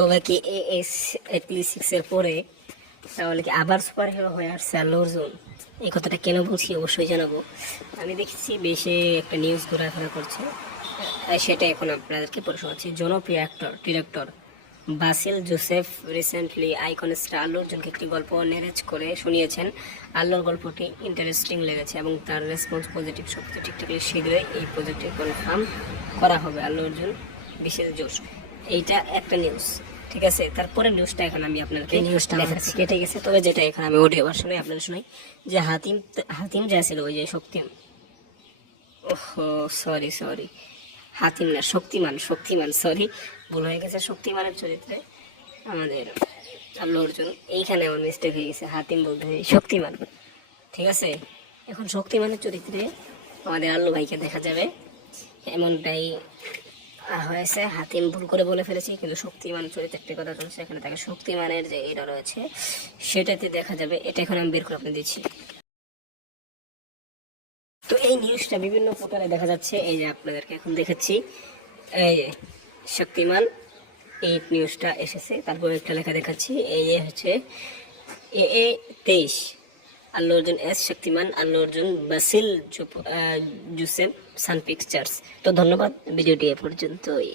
তবে কি এস এইটলি সিক্সের পরে, তাহলে কি আবার সুপার হিরো হয়ে আসছে? আল্লু অর্জুন এই কথাটা কেন বলছি অবশ্যই জানাব। আমি দেখেছি বেশে একটা নিউজ ঘোরাফেরা করছে। সেটা এখন আপনাদেরকে পড়ে শোনাচ্ছি। জনপ্রিয় actor director Basil Joseph recently icon star Allu অর্জুনকে একটি গল্প ন্যারেজ করে শুনিয়েছেন। আল্লুর গল্পটি ইন্টারেস্টিং লেগেছে এবং তার রেসপন্স পজিটিভ সব ঠিকঠাক শীঘ্রই এই প্রজেক্টটি কনফার্ম করা হবে। আল্লু অর্জুন বিশেষ জোশ এইটা একটা নিউজ ঠিক আছে? তারপরে নিউজটা এখন আমি আপনাকে নিউজটা দেখাচ্ছি কেটে গেছে তবে যেটা এখন আমি অডিও ভার্সনে আপনাদের শোনাই যে হাতিম হাতিম যা ছিল ওই যে শক্তিম ওহো সরি সরি হাতিম না শক্তিমান শক্তিমান সরি ভুল হয়ে গেছে শক্তিমানের চরিত্রে। আমাদের আল্লু অর্জুন এইখানে আমার মিস্টেক হয়ে গেছে। হাতিম বলতে শক্তিমান। ঠিক আছে? এখন শক্তিমানের চরিত্রে আমাদের আল্লু ভাইকে দেখা যাবে। এমনটাই হয়েছে। হাতিম ভুল করে বলে ফেলেছি, কিন্তু শক্তিমান চরিত্রের কথা চলছে এখানে তাকে শক্তিমানের যে এটা রয়েছে, সেটাতে দেখা যাবে। এটা এখন আমি বের করে আপনি দিচ্ছি। তো এই নিউজটা বিভিন্ন প্রকারে দেখা যাচ্ছে, এই যে আপনাদেরকে এখন দেখাচ্ছি। এই যে শক্তিমান, এই নিউজটা এসেছে। তারপর একটা লেখা দেখাচ্ছি। এই যে হচ্ছে এ এ তেইশ। Allu Arjun S Shaktiman, Allu Arjun Basil Joseph Sun Pictures তো ধন্যবাদ ভিডিওটি এ পর্যন্তই।